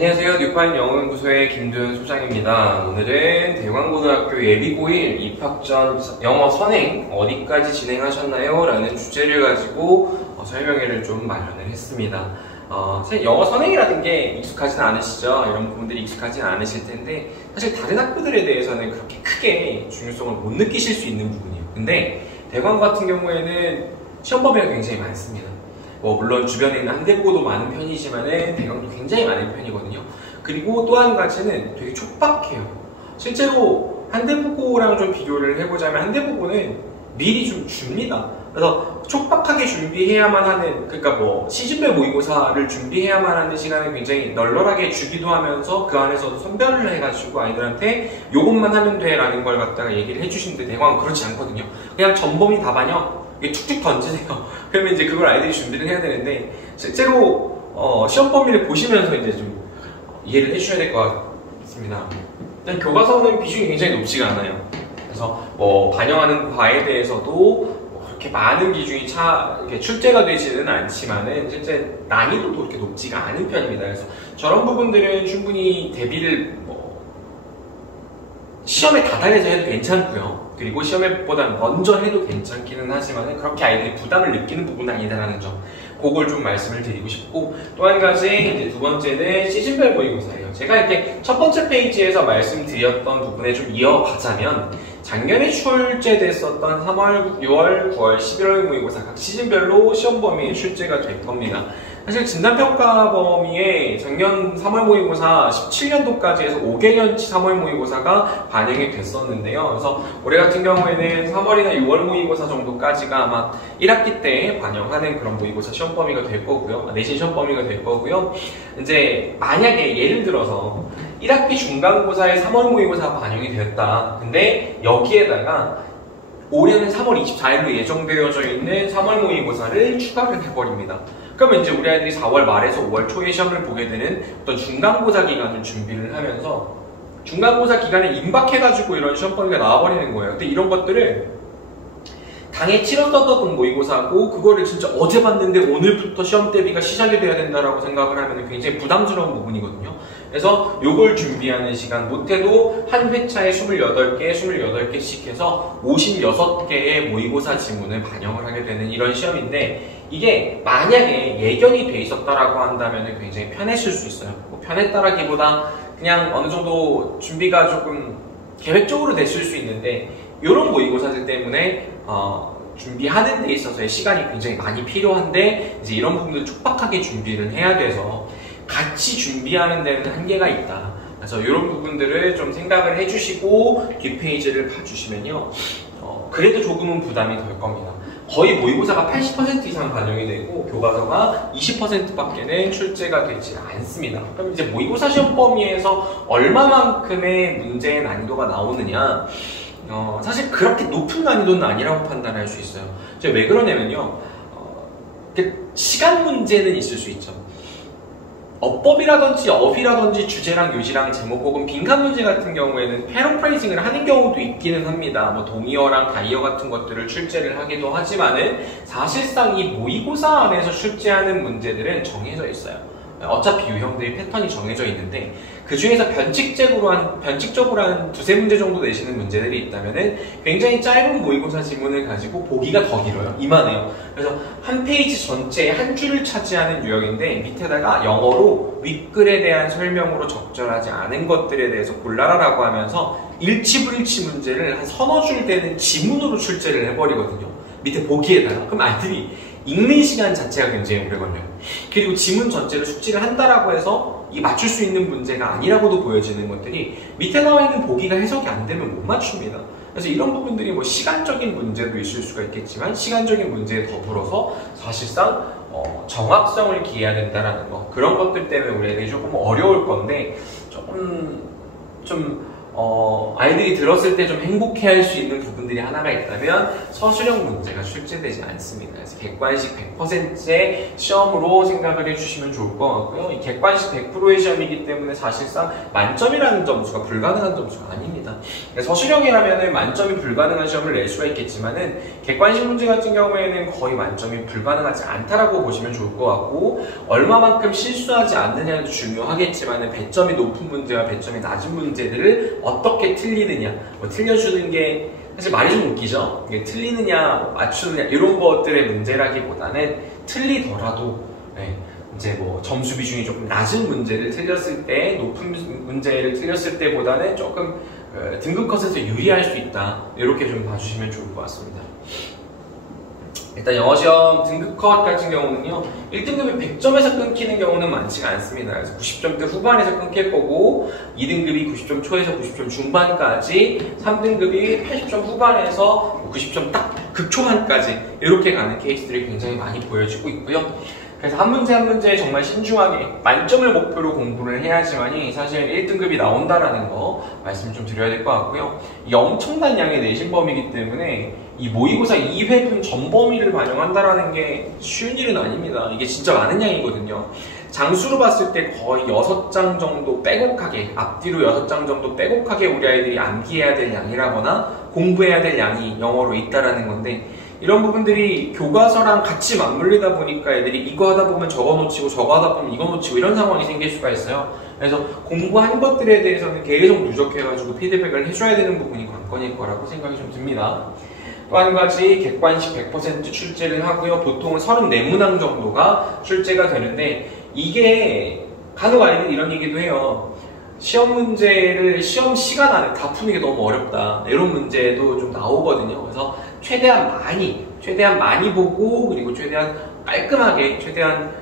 안녕하세요. 뉴파인 영어연구소의 김도현 소장입니다. 오늘은 대광고등학교 예비고1 입학전 영어 선행 어디까지 진행하셨나요? 라는 주제를 가지고 설명회를 좀 마련을 했습니다. 사실 영어 선행이라는 게 익숙하진 않으시죠? 이런 부분들이 익숙하진 않으실 텐데 사실 다른 학교들에 대해서는 그렇게 크게 중요성을 못 느끼실 수 있는 부분이에요. 근데 대광 같은 경우에는 시험 범위가 굉장히 많습니다. 물론 주변에 있는 한대보고도 많은 편이지만은 대광도 굉장히 많은 편이거든요. 그리고 또 한 가지는 되게 촉박해요. 실제로 한대보고랑 좀 비교를 해보자면 한대보고는 미리 좀 줍니다. 그래서 촉박하게 준비해야만 하는, 그러니까 시즌별 모의고사를 준비해야만 하는 시간을 굉장히 널널하게 주기도 하면서 그 안에서도 선별을 해가지고 아이들한테 요것만 하면 돼 라는 걸 갖다가 얘기를 해주시는데 대광은 그렇지 않거든요. 그냥 전범위 답안형 이게 툭툭 던지세요. 그러면 이제 그걸 아이들이 준비를 해야 되는데 실제로 시험 범위를 보시면서 이제 좀 이해를 해주셔야 될 것 같습니다. 일단 교과서는 비중이 굉장히 높지가 않아요. 그래서 반영하는 바에 대해서도 그렇게 많은 비중이 이렇게 출제가 되지는 않지만은 실제 난이도도 그렇게 높지가 않은 편입니다. 그래서 저런 부분들은 충분히 대비를 시험에 다달해서 해도 괜찮고요. 그리고 시험보다 먼저 해도 괜찮기는 하지만 그렇게 아이들이 부담을 느끼는 부분은 아니다라는 점, 그걸 좀 말씀을 드리고 싶고, 또 한 가지 이제 두 번째는 시즌별 모의고사예요. 제가 이렇게 첫 번째 페이지에서 말씀드렸던 부분에 좀 이어가자면 작년에 출제됐었던 3월, 6월, 9월, 11월 모의고사 각 시즌별로 시험 범위에 출제가 될 겁니다. 사실 진단평가 범위에 작년 3월 모의고사 17년도까지 해서 5개년치 3월 모의고사가 반영이 됐었는데요. 그래서 올해 같은 경우에는 3월이나 6월 모의고사 정도까지가 아마 1학기 때 반영하는 그런 모의고사 시험 범위가 될 거고요. 내신 시험 범위가 될 거고요. 이제 만약에 예를 들어서 1학기 중간고사에 3월 모의고사가 반영이 됐다. 근데 여기에다가 올해는 3월 24일로 예정되어져 있는 3월 모의고사를 추가를 해버립니다. 그러면 이제 우리 아이들이 4월 말에서 5월 초에 시험을 보게 되는 어떤 중간고사 기간을 준비를 하면서 중간고사 기간에 임박해가지고 이런 시험 범위가 나와버리는 거예요. 근데 이런 것들을 당해 치렀었던 모의고사고 그거를 진짜 어제 봤는데 오늘부터 시험 대비가 시작이 돼야 된다라고 생각을 하면 굉장히 부담스러운 부분이거든요. 그래서 요걸 준비하는 시간, 못해도 한 회차에 28개, 28개씩 해서 56개의 모의고사 지문을 반영을 하게 되는 이런 시험인데, 이게 만약에 예견이 돼 있었다라고 한다면 굉장히 편했을 수 있어요. 편했다라기보다 그냥 어느 정도 준비가 조금 계획적으로 됐을 수 있는데, 이런 모의고사들 때문에 준비하는 데 있어서의 시간이 굉장히 많이 필요한데, 이제 이런 부분들 촉박하게 준비를 해야 돼서 같이 준비하는 데는 한계가 있다. 그래서 이런 부분들을 좀 생각을 해주시고 뒷페이지를 봐주시면요, 그래도 조금은 부담이 덜 겁니다. 거의 모의고사가 80% 이상 반영이 되고 교과서가 20%밖에는 출제가 되지 않습니다. 그럼 이제 모의고사 시험 범위에서 얼마만큼의 문제의 난이도가 나오느냐, 사실 그렇게 높은 난이도는 아니라고 판단할 수 있어요. 왜 그러냐면요, 시간 문제는 있을 수 있죠. 어법이라든지 어휘라든지 주제랑 요지랑 제목 혹은 빈칸 문제 같은 경우에는 패러프레이징을 하는 경우도 있기는 합니다. 동의어랑 다이어 같은 것들을 출제를 하기도 하지만은 사실상 이 모의고사 안에서 출제하는 문제들은 정해져 있어요. 어차피 유형들이 패턴이 정해져 있는데 그 중에서 변칙적으로 한 두세 문제 정도 내시는 문제들이 있다면은 굉장히 짧은 모의고사 지문을 가지고 보기가 더 길어요. 이만해요. 그래서 한 페이지 전체에 한 줄을 차지하는 유형인데 밑에다가 영어로 윗글에 대한 설명으로 적절하지 않은 것들에 대해서 골라라라고 하면서 일치불일치 문제를 한 서너 줄 되는 지문으로 출제를 해버리거든요. 밑에 보기에다가. 그럼 아이들이 읽는 시간 자체가 굉장히 오래 걸려요. 그리고 지문 전체를 숙지를 한다라고 해서 이 맞출 수 있는 문제가 아니라고도 보여지는 것들이 밑에 나와 있는 보기가 해석이 안 되면 못 맞춥니다. 그래서 이런 부분들이 시간적인 문제도 있을 수가 있겠지만 시간적인 문제에 더불어서 사실상 정확성을 기해야 된다라는 거, 그런 것들 때문에 우리 애들이 조금 어려울 건데 조금 좀 아이들이 들었을 때 좀 행복해할 수 있는 부분들이 하나가 있다면 서술형 문제가 출제되지 않습니다. 그래서 객관식 100%의 시험으로 생각을 해주시면 좋을 것 같고요. 이 객관식 100%의 시험이기 때문에 사실상 만점이라는 점수가 불가능한 점수가 아닙니다. 서술형이라면 만점이 불가능한 시험을 낼 수가 있겠지만은 객관식 문제 같은 경우에는 거의 만점이 불가능하지 않다라고 보시면 좋을 것 같고, 얼마만큼 실수하지 않느냐도 중요하겠지만은 배점이 높은 문제와 배점이 낮은 문제들을 어떻게 틀리느냐, 틀려주는 게 사실 말이 좀 웃기죠. 이게 틀리느냐, 맞추느냐 이런 것들의 문제라기보다는 틀리더라도 이제 점수 비중이 조금 낮은 문제를 틀렸을 때, 높은 문제를 틀렸을 때보다는 조금 등급 컷에서 유리할 수 있다. 이렇게 좀 봐주시면 좋을 것 같습니다. 일단 영어 시험 등급 컷 같은 경우는요, 1등급이 100점에서 끊기는 경우는 많지가 않습니다. 그래서 90점대 후반에서 끊길 거고, 2등급이 90점 초에서 90점 중반까지, 3등급이 80점 후반에서 90점 딱 극초반까지 이렇게 가는 케이스들이 굉장히 많이 보여지고 있고요. 그래서 한 문제 한 문제 정말 신중하게 만점을 목표로 공부를 해야지만이 사실 1등급이 나온다라는 거 말씀 좀 드려야 될 것 같고요. 이 엄청난 양의 내신 범위이기 때문에 이 모의고사 2회분 전 범위를 반영한다라는 게 쉬운 일은 아닙니다. 이게 진짜 많은 양이거든요. 장수로 봤을 때 거의 6장 정도 빼곡하게, 앞뒤로 6장 정도 빼곡하게 우리 아이들이 암기해야 될 양이라거나 공부해야 될 양이 영어로 있다라는 건데, 이런 부분들이 교과서랑 같이 맞물리다 보니까 애들이 이거 하다 보면 저거 놓치고 저거 하다 보면 이거 놓치고 이런 상황이 생길 수가 있어요. 그래서 공부한 것들에 대해서는 계속 누적해가지고 피드백을 해줘야 되는 부분이 관건일 거라고 생각이 좀 듭니다. 또 한 가지, 객관식 100% 출제를 하고요. 보통은 34문항 정도가 출제가 되는데, 이게 간혹 아이들이 이런 얘기도 해요. 시험 문제를 시험 시간 안에 다 푸는 게 너무 어렵다, 이런 문제도 좀 나오거든요. 그래서 최대한 많이 보고, 그리고 최대한 깔끔하게, 최대한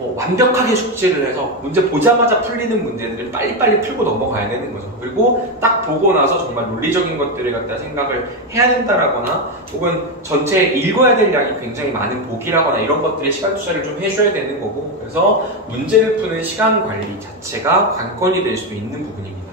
완벽하게 숙지를 해서 문제 보자마자 풀리는 문제들을 빨리빨리 풀고 넘어가야 되는 거죠. 그리고 딱 보고 나서 정말 논리적인 것들을 갖다 생각을 해야 된다라거나, 혹은 전체 읽어야 될 양이 굉장히 많은 보기라거나 이런 것들에 시간 투자를 좀 해줘야 되는 거고, 그래서 문제를 푸는 시간 관리 자체가 관건이 될 수도 있는 부분입니다.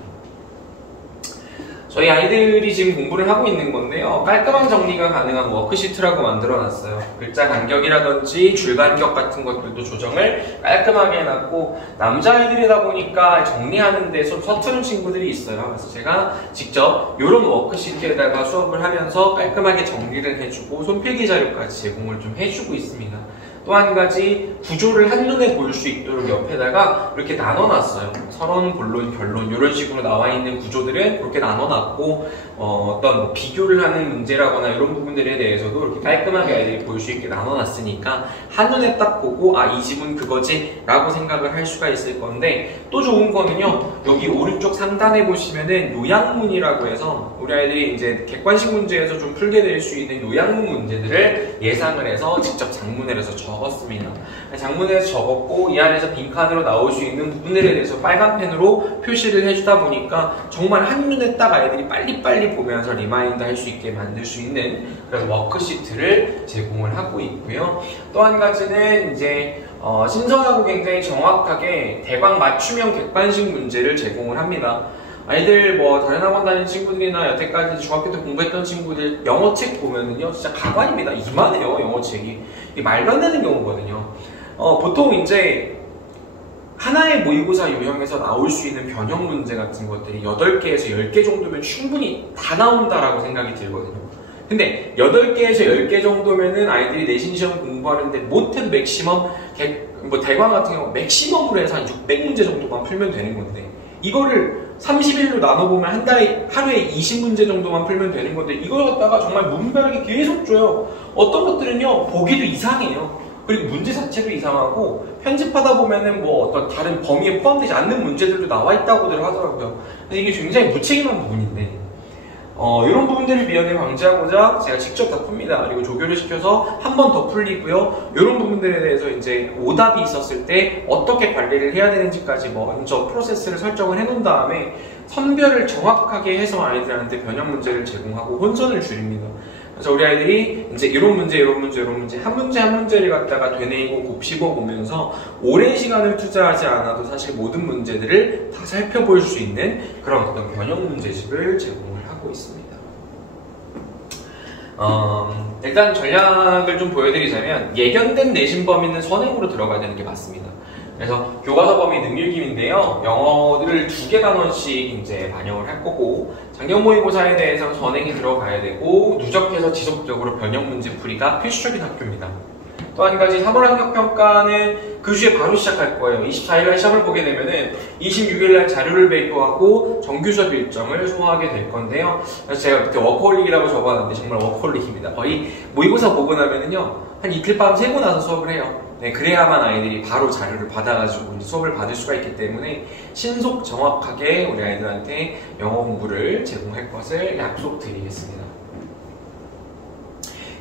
저희 아이들이 지금 공부를 하고 있는 건데요, 깔끔한 정리가 가능한 워크시트라고 만들어놨어요. 글자 간격이라든지 줄 간격 같은 것들도 조정을 깔끔하게 해놨고, 남자아이들이다 보니까 정리하는 데 좀 서투른 친구들이 있어요. 그래서 제가 직접 이런 워크시트에다가 수업을 하면서 깔끔하게 정리를 해주고 손필기 자료까지 제공을 좀 해주고 있습니다. 또 한 가지, 구조를 한눈에 볼 수 있도록 옆에다가 이렇게 나눠놨어요. 서론, 본론, 결론 이런 식으로 나와 있는 구조들은 그렇게 나눠놨고, 어떤 비교를 하는 문제라거나 이런 부분들에 대해서도 이렇게 깔끔하게 아이들이 볼 수 있게 나눠놨으니까 한눈에 딱 보고 이 집은 그거지 라고 생각을 할 수가 있을 건데, 또 좋은 거는요, 여기 오른쪽 상단에 보시면은 요약문이라고 해서 우리 아이들이 이제 객관식 문제에서 좀 풀게 될 수 있는 요약문 문제들을 예상을 해서 직접 장문에서 적었습니다. 장문에서 적었고, 이 안에서 빈칸으로 나올 수 있는 부분들에 대해서 빨간 펜으로 표시를 해주다 보니까 정말 한눈에 딱 아이들이 빨리빨리 보면서 리마인드 할 수 있게 만들 수 있는 그런 워크시트를 제공을 하고 있고요. 또 한 가지는 이제 신선하고 굉장히 정확하게 대강 맞춤형 객관식 문제를 제공을 합니다. 아이들 다른 학원 다니는 친구들이나 여태까지 중학교 때 공부했던 친구들 영어책 보면은요, 진짜 가관입니다. 이만해요, 영어책이. 이게 말도 안 되는 경우거든요. 보통 이제 하나의 모의고사 유형에서 나올 수 있는 변형 문제 같은 것들이 8개에서 10개 정도면 충분히 다 나온다라고 생각이 들거든요. 근데 8개에서 10개 정도면은 아이들이 내신 시험 공부하는데 못해도 맥시멈, 대강 같은 경우 맥시멈으로 해서 한 600문제 정도만 풀면 되는 건데, 이거를 30일로 나눠보면 한 달에 하루에 20문제 정도만 풀면 되는 건데, 이걸 갖다가 정말 무분별하게 계속 줘요. 어떤 것들은요, 보기도 이상해요. 그리고 문제 자체도 이상하고, 편집하다 보면은 어떤 다른 범위에 포함되지 않는 문제들도 나와 있다고들 하더라고요. 근데 이게 굉장히 무책임한 부분인데, 이런 부분들을 미연에 방지하고자 제가 직접 다 풉니다. 그리고 조교를 시켜서 한 번 더 풀리고요. 이런 부분들에 대해서 이제 오답이 있었을 때 어떻게 관리를 해야 되는지까지 먼저 프로세스를 설정을 해놓은 다음에 선별을 정확하게 해서 아이들한테 변형 문제를 제공하고 혼선을 줄입니다. 그래서 우리 아이들이 이제 이런 문제, 이런 문제, 이런 문제, 한 문제 한 문제를 갖다가 되뇌이고 곱씹어 보면서 오랜 시간을 투자하지 않아도 사실 모든 문제들을 다 살펴볼 수 있는 그런 어떤 변형 문제집을 제공을 하고 있습니다. 일단 전략을 좀 보여드리자면 예견된 내신 범위는 선행으로 들어가야 되는 게 맞습니다. 그래서 교과서 범위 능률김인데요. 영어를 2개 단원씩 이제 반영을 할 거고 작년 모의고사에 대해서 선행이 들어가야 되고 누적해서 지속적으로 변형 문제 풀이가 필수적인 학교입니다. 또 한 가지 3월 학력평가는 그 주에 바로 시작할 거예요. 24일날 시험을 보게 되면은 26일날 자료를 배포하고 정규 수업 일정을 소화하게 될 건데요. 그래서 제가 그때 워커홀릭이라고 적어놨는데 정말 워커홀릭입니다. 거의 모의고사 보고 나면은요 한 이틀 밤 새고 나서 수업을 해요. 네, 그래야만 아이들이 바로 자료를 받아가지고 수업을 받을 수가 있기 때문에 신속 정확하게 우리 아이들한테 영어 공부를 제공할 것을 약속드리겠습니다.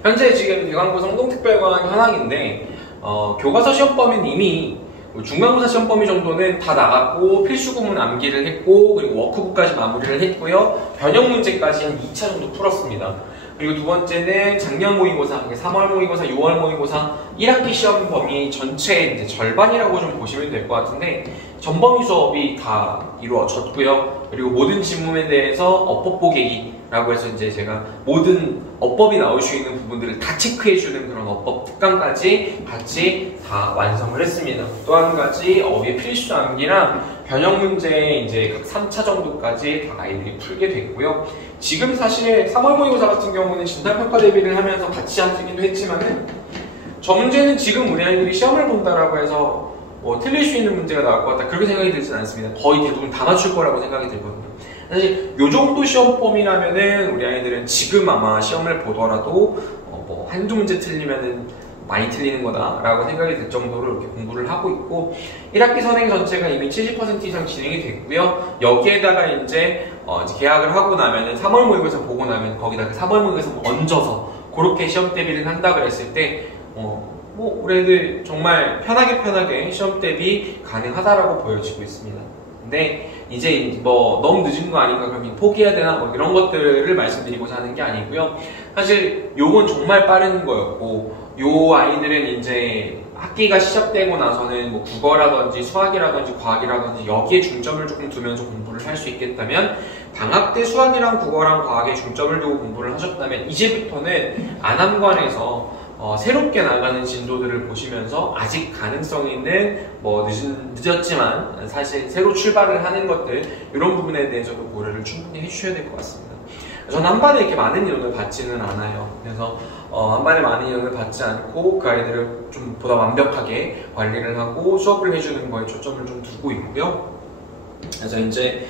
현재 지금 대광고 성동특별관 현황인데 교과서 시험 범위는 이미 중간고사 시험 범위 정도는 다 나갔고 필수 구문 암기를 했고 그리고 워크북까지 마무리를 했고요. 변형 문제까지 한 2차 정도 풀었습니다. 그리고 두 번째는 작년 모의고사, 3월 모의고사, 6월 모의고사 1학기 시험 범위 전체의 이제 절반이라고 좀 보시면 될 것 같은데 전범위 수업이 다 이루어졌고요. 그리고 모든 지문에 대해서 어법 보객이라고 해서 이제 제가 모든 어법이 나올 수 있는 부분들을 다 체크해주는 그런 어법 특강까지 같이 다 완성을 했습니다. 또 한 가지 어휘 필수 암기랑 변형 문제 이제 각 3차 정도까지 다 아이들이 풀게 됐고요. 지금 사실 3월 모의고사 같은 경우는 진단평가 대비를 하면서 같이 하기도 했지만은 저 문제는 지금 우리 아이들이 시험을 본다라고 해서 틀릴 수 있는 문제가 나올 것 같다 그렇게 생각이 들진 않습니다. 거의 대부분 다 맞출 거라고 생각이 들거든요. 사실 요 정도 시험 범위라면은 우리 아이들은 지금 아마 시험을 보더라도 뭐 한두 문제 틀리면은 많이 틀리는 거다라고 생각이 들 정도로 이렇게 공부를 하고 있고 1학기 선행 전체가 이미 70% 이상 진행이 됐고요. 여기에다가 이제 계약을 하고 나면은 3월 모의고사 보고 나면 거기다가 3월 모의고사 얹어서 그렇게 시험 대비를 한다 그랬을 때 뭐 우리 애들 정말 편하게 시험 대비 가능하다라고 보여지고 있습니다. 근데 이제 뭐 너무 늦은 거 아닌가 그럼 포기해야 되나 뭐 이런 것들을 말씀드리고자 하는 게 아니고요. 사실 요건 정말 빠른 거였고 요 아이들은 이제 학기가 시작되고 나서는 뭐 국어라든지 수학이라든지 과학이라든지 여기에 중점을 조금 두면서 공부를 할 수 있겠다면 방학 때 수학이랑 국어랑 과학에 중점을 두고 공부를 하셨다면 이제부터는 안암관에서 새롭게 나가는 진도들을 보시면서 아직 가능성 있는 뭐 늦었지만 사실 새로 출발을 하는 것들 이런 부분에 대해서도 고려를 충분히 해주셔야 될 것 같습니다. 저는 한 반에 이렇게 많은 인원을 받지는 않아요. 그래서 한 반에 많은 인원을 받지 않고 그 아이들을 좀 보다 완벽하게 관리를 하고 수업을 해주는 거에 초점을 좀 두고 있고요. 그래서 이제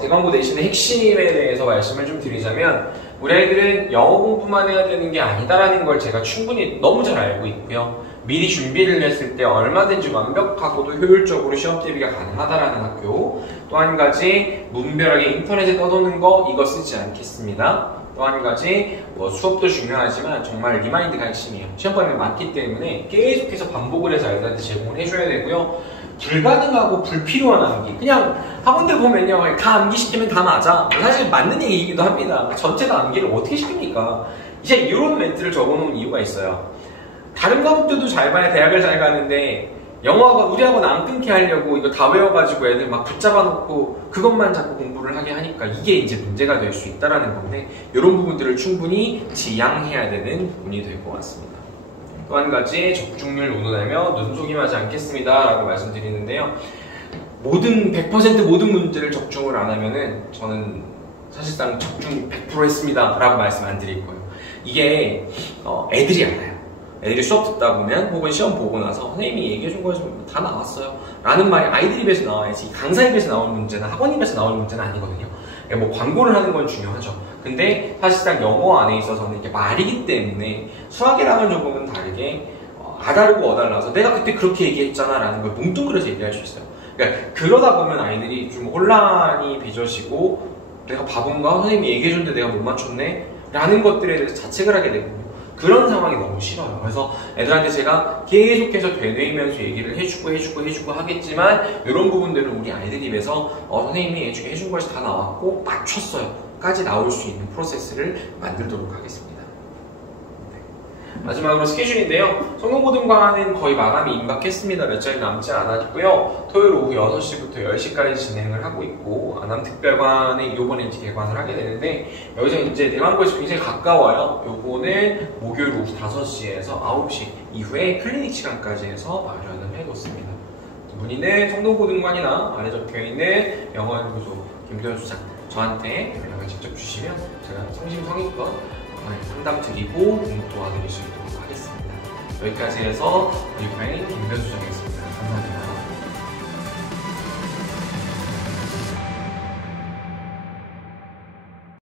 대광고 내신의 핵심에 대해서 말씀을 좀 드리자면 우리 아이들은 영어 공부만 해야 되는 게 아니다라는 걸 제가 충분히 너무 잘 알고 있고요. 미리 준비를 했을 때 얼마든지 완벽하고도 효율적으로 시험 대비가 가능하다라는 학교. 또 한 가지 무분별하게 인터넷에 떠도는 거 이거 쓰지 않겠습니다. 또 한 가지 뭐 수업도 중요하지만 정말 리마인드가 핵심이에요. 시험 범위가 많기 때문에 계속해서 반복을 해서 아이들한테 제공을 해줘야 되고요. 불가능하고 불필요한 암기. 그냥 학원들 보면요. 다 암기시키면 다 맞아. 사실 맞는 얘기이기도 합니다. 전체 다 암기를 어떻게 시킵니까? 이제 이런 멘트를 적어놓은 이유가 있어요. 다른 과목들도 잘 봐야 대학을 잘 가는데 영어가 우리 학원 안 끊게 하려고 이거 다 외워가지고 애들 막 붙잡아 놓고 그것만 자꾸 공부를 하게 하니까 이게 이제 문제가 될 수 있다는 건데 이런 부분들을 충분히 지양해야 되는 부분이 될 것 같습니다. 또 한 가지 적중률 논문하며 눈속임하지 않겠습니다 라고 말씀드리는데요. 100% 모든 문제를 적중을 안 하면은 저는 사실상 적중 100% 했습니다 라고 말씀 안 드릴 거예요. 이게 애들이 알아요. 애들이 수업 듣다 보면 혹은 시험 보고 나서 선생님이 얘기해준 거에서 다 나왔어요 라는 말이 아이들 입에서 나와야지 강사 입에서 나오는 문제나 학원 입에서 나오는 문제는 아니거든요. 뭐 광고를 하는 건 중요하죠. 근데 사실상 영어 안에 있어서는 이게 말이기 때문에 수학이랑은 조금은 다르게 아다르고 어달라서 내가 그때 그렇게 얘기했잖아 라는 걸 뭉뚱그려서 얘기할 수 있어요. 그러니까 그러다 보면 아이들이 좀 혼란이 빚어지고 내가 바본가? 선생님이 얘기해줬는데 내가 못 맞췄네? 라는 것들에 대해서 자책을 하게 되거든요. 그런 상황이 너무 싫어요. 그래서 애들한테 제가 계속해서 되뇌이면서 얘기를 해주고 하겠지만 이런 부분들은 우리 아이들 입에서 선생님이 해준 것이 다 나왔고 맞췄어요 까지 나올 수 있는 프로세스를 만들도록 하겠습니다. 마지막으로 스케줄인데요. 성동고등과는 거의 마감이 임박했습니다. 몇 자리 남지 않았고요. 토요일 오후 6시부터 10시까지 진행을 하고 있고, 안암특별관에 이번에 이제 개관을 하게 되는데, 여기서 이제 대만고에서 굉장히 가까워요. 요거는 목요일 오후 5시에서 9시 이후에 클리닉 시간까지 해서 마련을 해뒀습니다. 문의는 성동고등관이나 아래 적혀있는 영어연구소 김도현 수장 저한테 연락을 직접 주시면 제가 성심성의껏 상담 드리고 등록 도와드릴 수 있도록 하겠습니다. 여기까지 해서 브리파인 김도현 수장